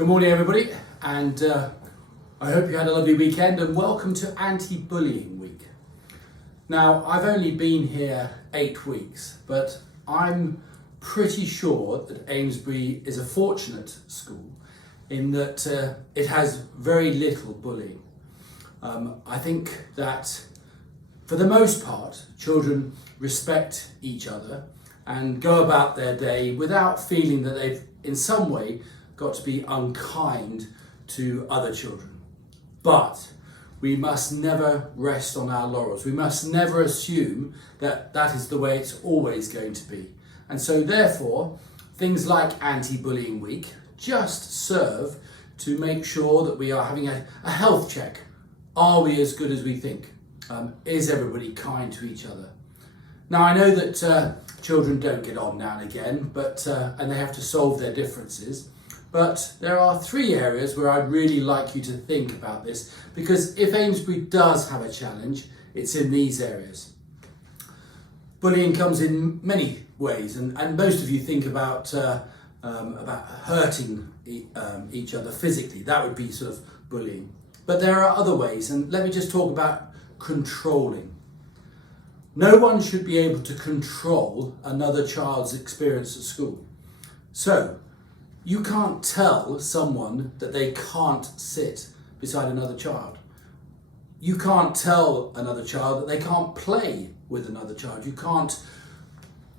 Good morning, everybody, and I hope you had a lovely weekend, and welcome to Anti-Bullying Week. Now, I've only been here 8 weeks, but I'm pretty sure that Amesbury is a fortunate school in that it has very little bullying. I think that for the most part, children respect each other and go about their day without feeling that they've in some way got to be unkind to other children. But we must never rest on our laurels. We must never assume that that is the way it's always going to be. And so therefore, things like Anti-Bullying Week just serve to make sure that we are having a health check. Are we as good as we think? Is everybody kind to each other? Now, I know that children don't get on now and again, and they have to solve their differences. But there are 3 areas where I'd really like you to think about this, because if Amesbury does have a challenge, it's in these areas. Bullying comes in many ways, and most of you think about hurting each other physically. That would be sort of bullying. But there are other ways, and let me just talk about controlling. No one should be able to control another child's experience at school. So, you can't tell someone that they can't sit beside another child. You can't tell another child that they can't play with another child. You can't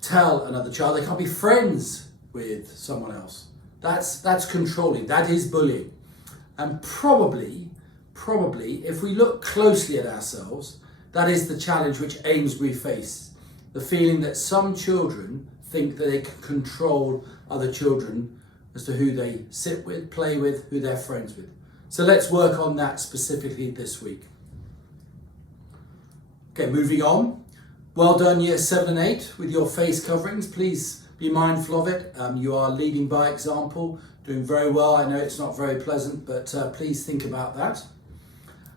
tell another child they can't be friends with someone else. That's controlling. That is bullying. And probably, if we look closely at ourselves, that is the challenge which Amesbury face. The feeling that some children think that they can control other children as to who they sit with, play with, who they're friends with. So let's work on that specifically this week. Okay, moving on. Well done Year 7 and 8 with your face coverings. Please be mindful of it. You are leading by example, doing very well. I know it's not very pleasant, but please think about that.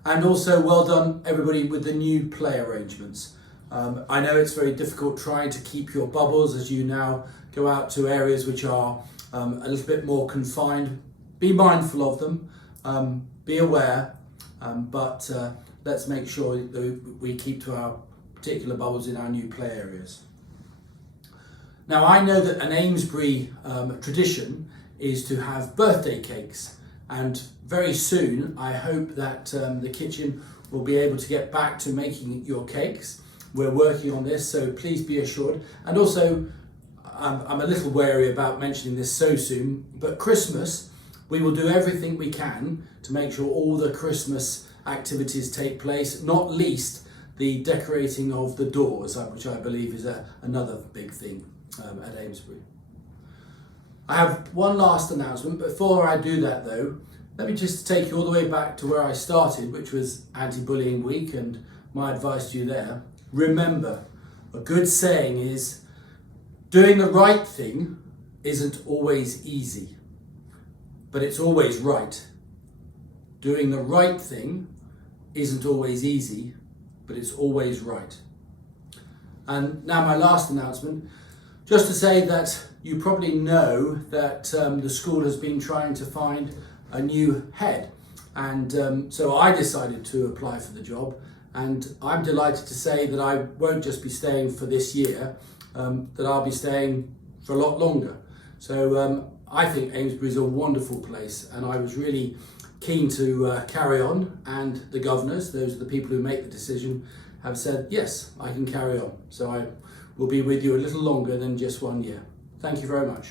And also well done everybody with the new play arrangements. I know it's very difficult trying to keep your bubbles as you now go out to areas which are a little bit more confined. Be mindful of them, be aware, but let's make sure that we keep to our particular bubbles in our new play areas. Now, I know that an Amesbury tradition is to have birthday cakes, and very soon I hope that the kitchen will be able to get back to making your cakes. We're working on this, so please be assured. And also, I'm a little wary about mentioning this so soon, but Christmas, we will do everything we can to make sure all the Christmas activities take place, not least the decorating of the doors, which I believe is another big thing at Amesbury. I have one last announcement. Before I do that though, let me just take you all the way back to where I started, which was Anti-Bullying Week, and my advice to you there. Remember, a good saying is, doing the right thing isn't always easy, but it's always right. Doing the right thing isn't always easy, but it's always right. And now my last announcement, just to say that you probably know that the school has been trying to find a new head. And so I decided to apply for the job, and I'm delighted to say that I won't just be staying for this year, that I'll be staying for a lot longer. So I think Amesbury is a wonderful place, and I was really keen to carry on, and the governors, those are the people who make the decision, have said, yes, I can carry on. So I will be with you a little longer than just 1 year. Thank you very much.